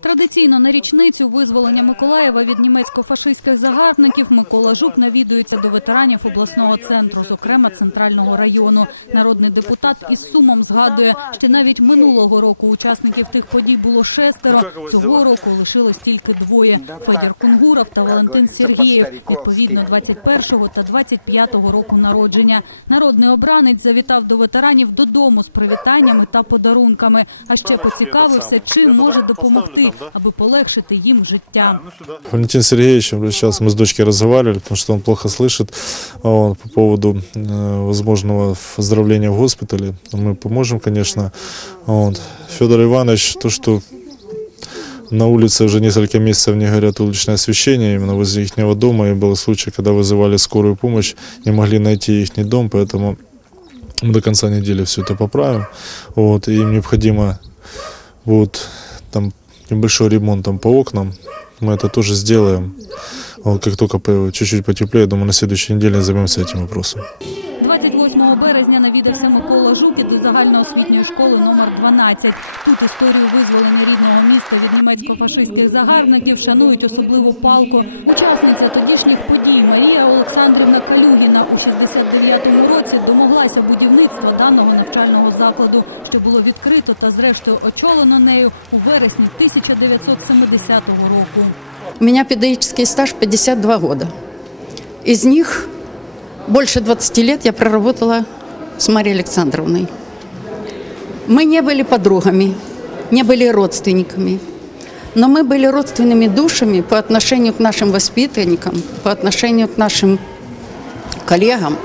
Традиційно на річницю визволення Миколаєва від німецько-фашистських загарбників Микола Жук навідується до ветеранів обласного центру, зокрема центрального району. Народний депутат із сумом згадує, що навіть минулого року учасників тих подій було шестеро. Цього року лишилось тільки двоє: Федір Кунгуров та Валентин Сергієв, відповідно 21-го та 25-го року народження. Народний обранець завітав до ветеранів додому з привітаннями та подарунками. А ще поцікавився, чим може допомогти, аби полегшити їм життя. Валентин Сергеевич, сейчас мы с дочкой разговаривали, потому что он плохо слышит вот, по поводу возможного выздоровления в госпитале. Мы поможем, конечно. Вот. Федор Иванович, то, что на улице уже несколько месяцев не горят уличное освещение, именно возле их дома. И был случай, когда вызывали скорую помощь, не могли найти их дом, поэтому мы до конца недели все это поправим. Вот, и им необходимо вот, там небольшой ремонт там, по окнам. Мы это тоже сделаем. Вот, как только по- чуть-чуть потеплее, думаю, на следующей неделе займемся этим вопросом. 12. Тут історію визволення рідного міста від німецько-фашистських загарбників шанують особливо палко. Учасниця тодішніх подій Марія Олександрівна Калюгіна у 69-му році домоглася будівництва даного навчального закладу, що було відкрито та зрештою очолено нею у вересні 1970 року. У меня педагогический стаж 52 года. Из них больше 20 лет я проработала с Марией Александровной. Мы не были подругами, не были родственниками, но мы были родственными душами по отношению к нашим воспитанникам, по отношению к нашим коллегам.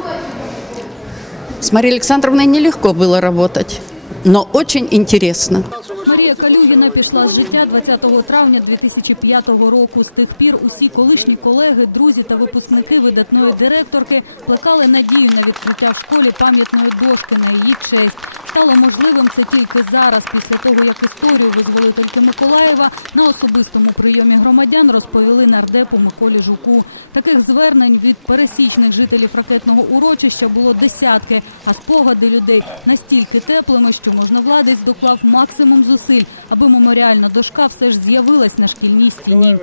С Марией Александровной нелегко было работать, но очень интересно. Марія Калюгіна пішла з життя 20 травня 2005 року. З тих пір усі колишні колеги, друзі та випускники видатної директорки плекали надію на відкриття в школі пам'ятної дошки на її честь. Стало можливим це тільки зараз, після того як історію визволительки Миколаєва на особистому прийомі громадян розповіли нардепу Миколі Жуку. Таких звернень від пересічних жителів ракетного урочища було десятки, а спогади людей настільки теплими, що можновладець доклав максимум зусиль, аби меморіальна дошка все ж з'явилась на шкільній стіні.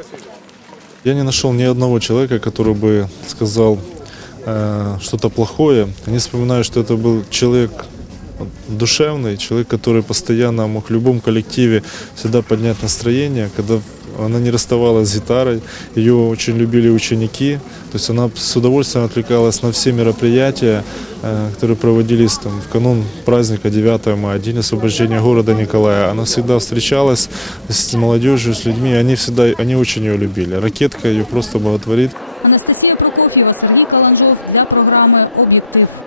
Я не нашел ни одного человека, который бы сказал э, что-то плохое. Я не вспоминаю, что это был человек душевный, человек, который постоянно мог в любом коллективе всегда поднять настроение, когда она не расставалась с гитарой, ее очень любили ученики, то есть она с удовольствием отвлекалась на все мероприятия, э, которые проводились там, в канун праздника 9 мая, день освобождения города Николая. Она всегда встречалась с молодежью, с людьми, они всегда, они очень ее любили. Ракетка ее просто боготворит. Анастасія Прокоф'єва, Сергій Каланжов для програми Об'єктив.